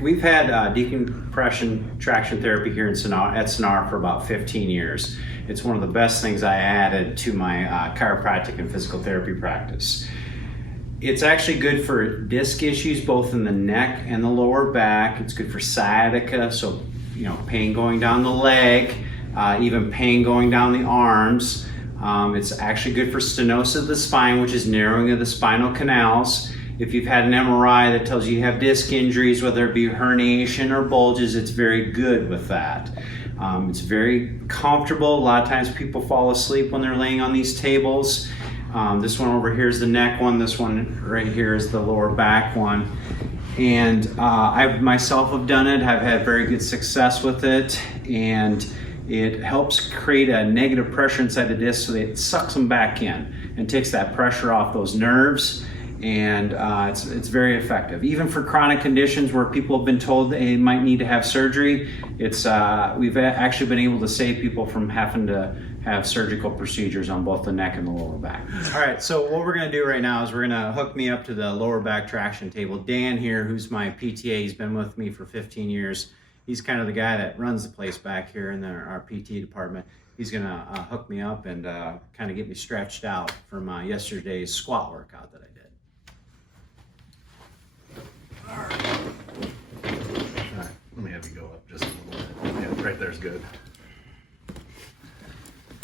we've had decompression traction therapy here in Senara for about 15 years. It's one of the best things I added to my chiropractic and physical therapy practice. It's actually good for disc issues both in the neck and the lower back. It's good for sciatica, so pain going down the leg, even pain going down the arms. It's actually good for stenosis of the spine, which is narrowing of the spinal canals. If you've had an MRI that tells you have disc injuries, whether it be herniation or bulges, it's very good with that. It's very comfortable. A lot of times people fall asleep when they're laying on these tables. This one over here is the neck one. This one right here is the lower back one. And I myself have done it. I've had very good success with it. And it helps create a negative pressure inside the disc so that it sucks them back in and takes that pressure off those nerves. And it's very effective. Even for chronic conditions where people have been told they might need to have surgery, we've actually been able to save people from having to have surgical procedures on both the neck and the lower back. All right, so what we're gonna do right now is we're gonna hook me up to the lower back traction table. Dan here, who's my PTA, he's been with me for 15 years. He's kind of the guy that runs the place back here in our PT department. He's gonna hook me up and kind of get me stretched out from yesterday's squat workout that I did. All right, let me have you go up just a little bit. Yeah, right there's good.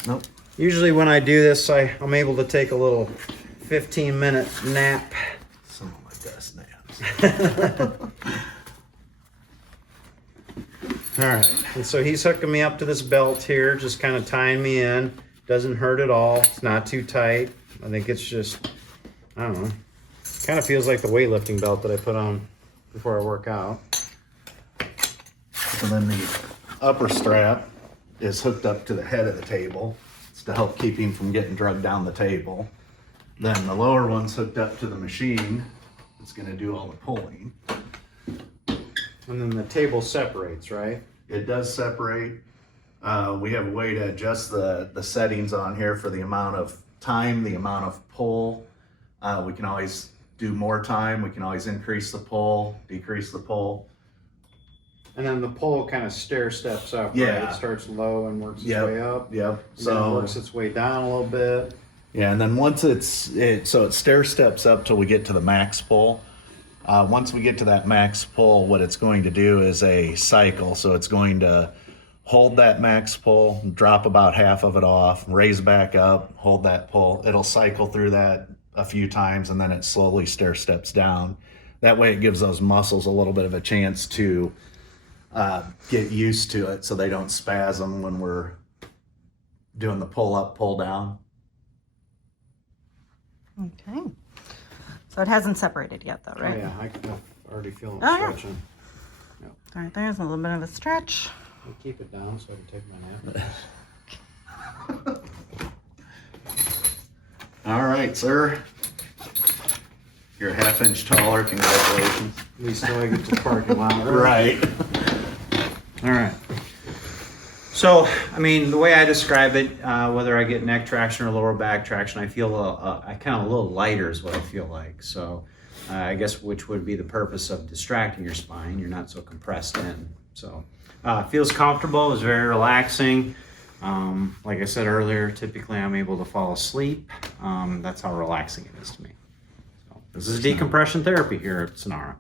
Nope. Usually when I do this, I'm able to take a little 15-minute nap. Some of my best naps. All right, and so he's hooking me up to this belt here, just kind of tying me in. Doesn't hurt at all. It's not too tight. I think it's just, I don't know, kind of feels like the weightlifting belt that I put on before I work out. And then the upper strap is hooked up to the head of the table. It's to help keep him from getting drugged down the table. Then the lower one's hooked up to the machine. It's going to do all the pulling. And then the table separates, right? It does separate. We have a way to adjust the settings on here for the amount of time, the amount of pull. We can always do more time. We can always increase the pull, decrease the pull. And then the pull kind of stair steps up, Yeah. right? It starts low and works its way up. Yep. So it works its way down a little bit. Yeah, and then once so it stair steps up till we get to the max pull. Once we get to that max pull, what it's going to do is a cycle. So it's going to hold that max pull, drop about half of it off, raise back up, hold that pull. It'll cycle through that a few times and then it slowly stair steps down. That way it gives those muscles a little bit of a chance to get used to it so they don't spasm when we're doing the pull up, pull down. Okay. So it hasn't separated yet though, right? Oh, yeah, I can already feel it yeah. stretching. Yep. All right, there's a little bit of a stretch. I'll keep it down so I can take my nap. All right, sir. You're a half inch taller. Congratulations. At least till I get to the parking lot. Right. All right. So, I mean, the way I describe it, whether I get neck traction or lower back traction, I feel I kind of a little lighter is what I feel like. So, I guess which would be the purpose of distracting your spine. You're not so compressed in. So, it feels comfortable. It's very relaxing. Like I said earlier, typically I'm able to fall asleep. That's how relaxing it is to me. So, this is decompression therapy here at Senara.